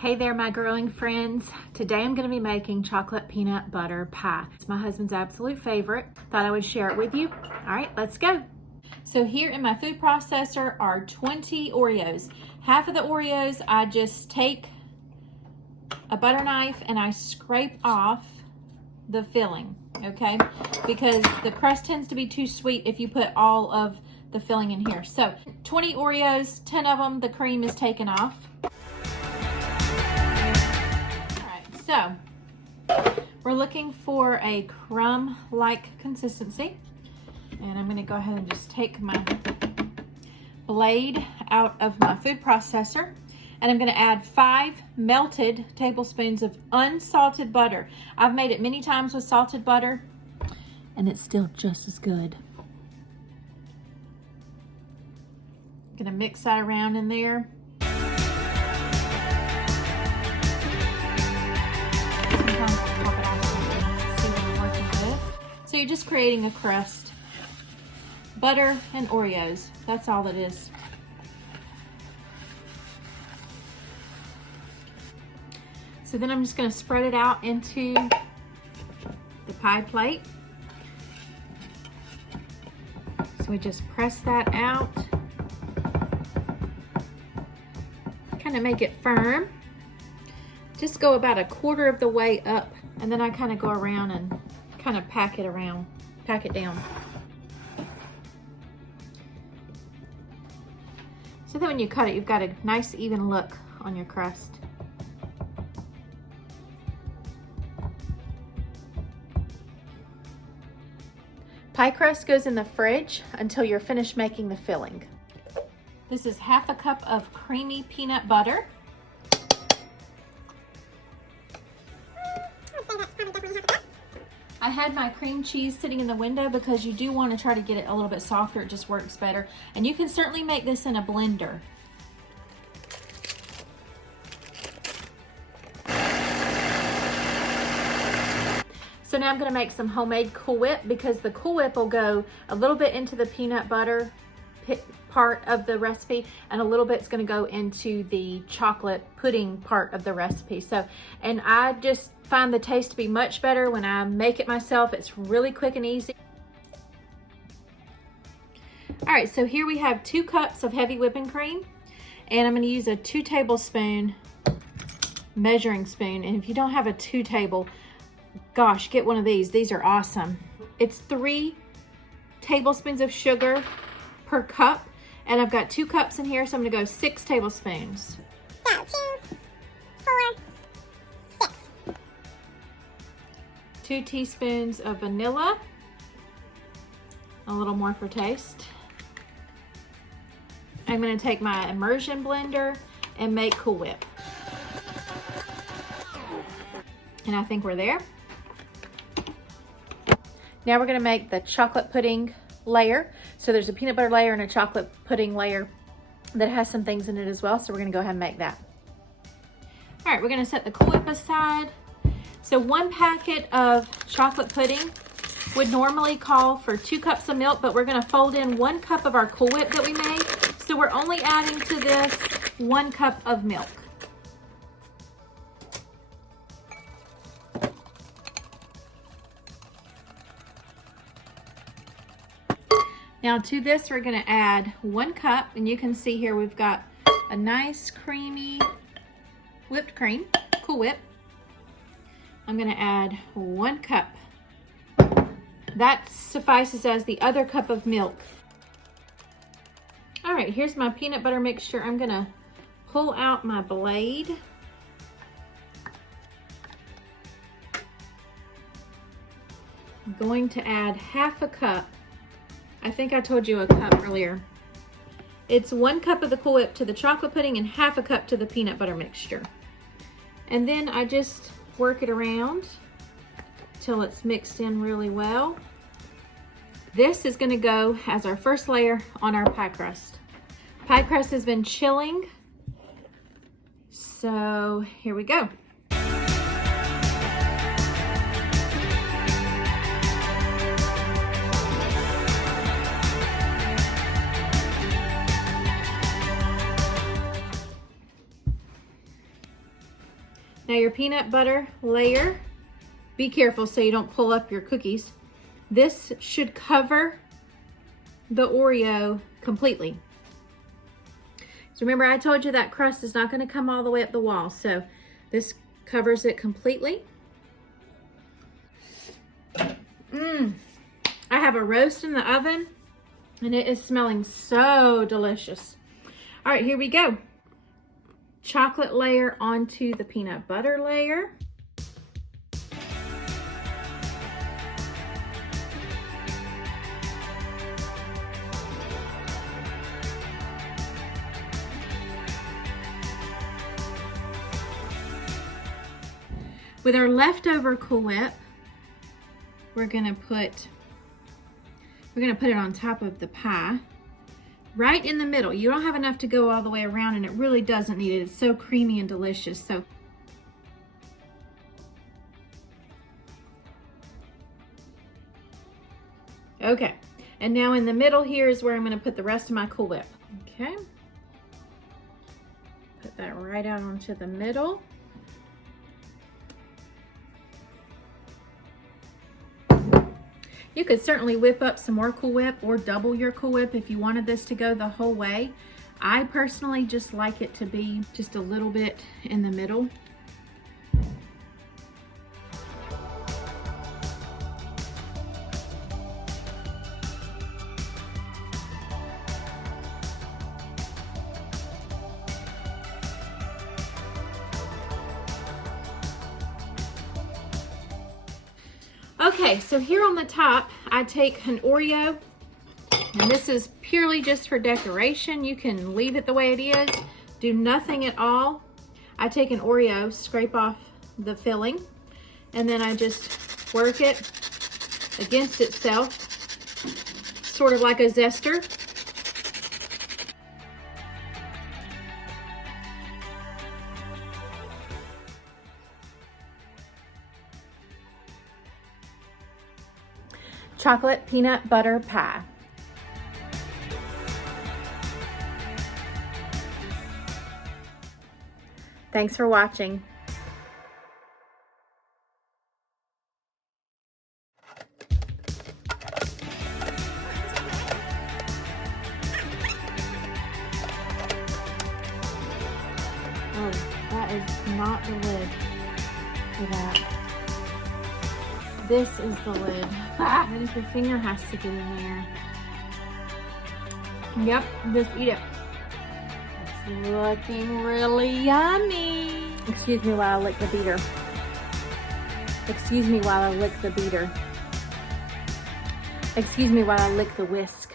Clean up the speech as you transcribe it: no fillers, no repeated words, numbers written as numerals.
Hey there, my growing friends. Today I'm going to be making chocolate peanut butter pie. It's my husband's absolute favorite. Thought I would share it with you. All right, let's go. So here in my food processor are 20 Oreos. Half of the Oreos I just take a butter knife and I scrape off the filling, okay? Because the crust tends to be too sweet if you put all of the filling in here. So 20 Oreos, 10 of them, the cream is taken off. So, we're looking for a crumb-like consistency. And I'm gonna go ahead and just take my blade out of my food processor. And I'm gonna add 5 melted tablespoons of unsalted butter. I've made it many times with salted butter, and it's still just as good. Gonna mix that around in there. So you're just creating a crust. Butter and Oreos, that's all it is. So then I'm just gonna spread it out into the pie plate. So we just press that out. Kind of make it firm. Just go about 1/4 of the way up, and then I kind of go around and kind of pack it down. So that when you cut it, you've got a nice even look on your crust. Pie crust goes in the fridge until you're finished making the filling. This is 1/2 cup of creamy peanut butter. I had my cream cheese sitting in the window because you do want to try to get it a little bit softer. It just works better. And you can certainly make this in a blender. So now I'm going to make some homemade Cool Whip, because the Cool Whip will go a little bit into the peanut butter part of the recipe, and a little bit's going to go into the chocolate pudding part of the recipe. So, and I just find the taste to be much better when I make it myself. It's really quick and easy. All right, so here we have 2 cups of heavy whipping cream, and I'm going to use a 2 tablespoon measuring spoon. And if you don't have a 2 table, gosh, get one of these. These are awesome. It's 3 tablespoons of sugar per cup, and I've got 2 cups in here, so I'm gonna go 6 tablespoons. So 2, 4, 6. 2 teaspoons of vanilla, a little more for taste. I'm gonna take my Immersion Blender and make Cool Whip. And I think we're there. Now we're gonna make the chocolate pudding layer. So there's a peanut butter layer and a chocolate pudding layer that has some things in it as well. So we're gonna go ahead and make that. All right, we're gonna set the Cool Whip aside. So 1 packet of chocolate pudding would normally call for 2 cups of milk, but we're gonna fold in 1 cup of our Cool Whip that we made. So we're only adding to this 1 cup of milk. Now to this, we're gonna add 1 cup, and you can see here we've got a nice creamy whipped cream, Cool Whip. I'm gonna add 1 cup. That suffices as the other cup of milk. All right, here's my peanut butter mixture. I'm gonna pull out my blade. I'm going to add 1/2 cup. I think I told you a cup earlier. It's 1 cup of the Cool Whip to the chocolate pudding and 1/2 cup to the peanut butter mixture. And then I just work it around till it's mixed in really well. This is gonna go as our first layer on our pie crust. Pie crust has been chilling, so here we go. Now your peanut butter layer, be careful so you don't pull up your cookies. This should cover the Oreo completely. So remember, I told you that crust is not going to come all the way up the wall, so this covers it completely. I have a roast in the oven and it is smelling so delicious. All right, here we go. Chocolate layer onto the peanut butter layer. With our leftover Cool Whip, we're gonna put it on top of the pie, right in the middle. You don't have enough to go all the way around, and it really doesn't need it. It's so creamy and delicious. So okay, and now in the middle here is where I'm gonna put the rest of my Cool Whip. Okay, put that right out onto the middle. You could certainly whip up some more Cool Whip or double your Cool Whip if you wanted this to go the whole way. I personally just like it to be just a little bit in the middle. Okay, so here on the top, I take an Oreo, and this is purely just for decoration. You can leave it the way it is, do nothing at all. I take an Oreo, scrape off the filling, and then I just work it against itself, sort of like a zester. Chocolate peanut butter pie. Thanks for watching. Oh, that is not the lid for that. This is the lid. And if your finger has to get in there. Yep, just eat it. It's looking really yummy. Excuse me while I lick the beater. Excuse me while I lick the beater. Excuse me while I lick the whisk.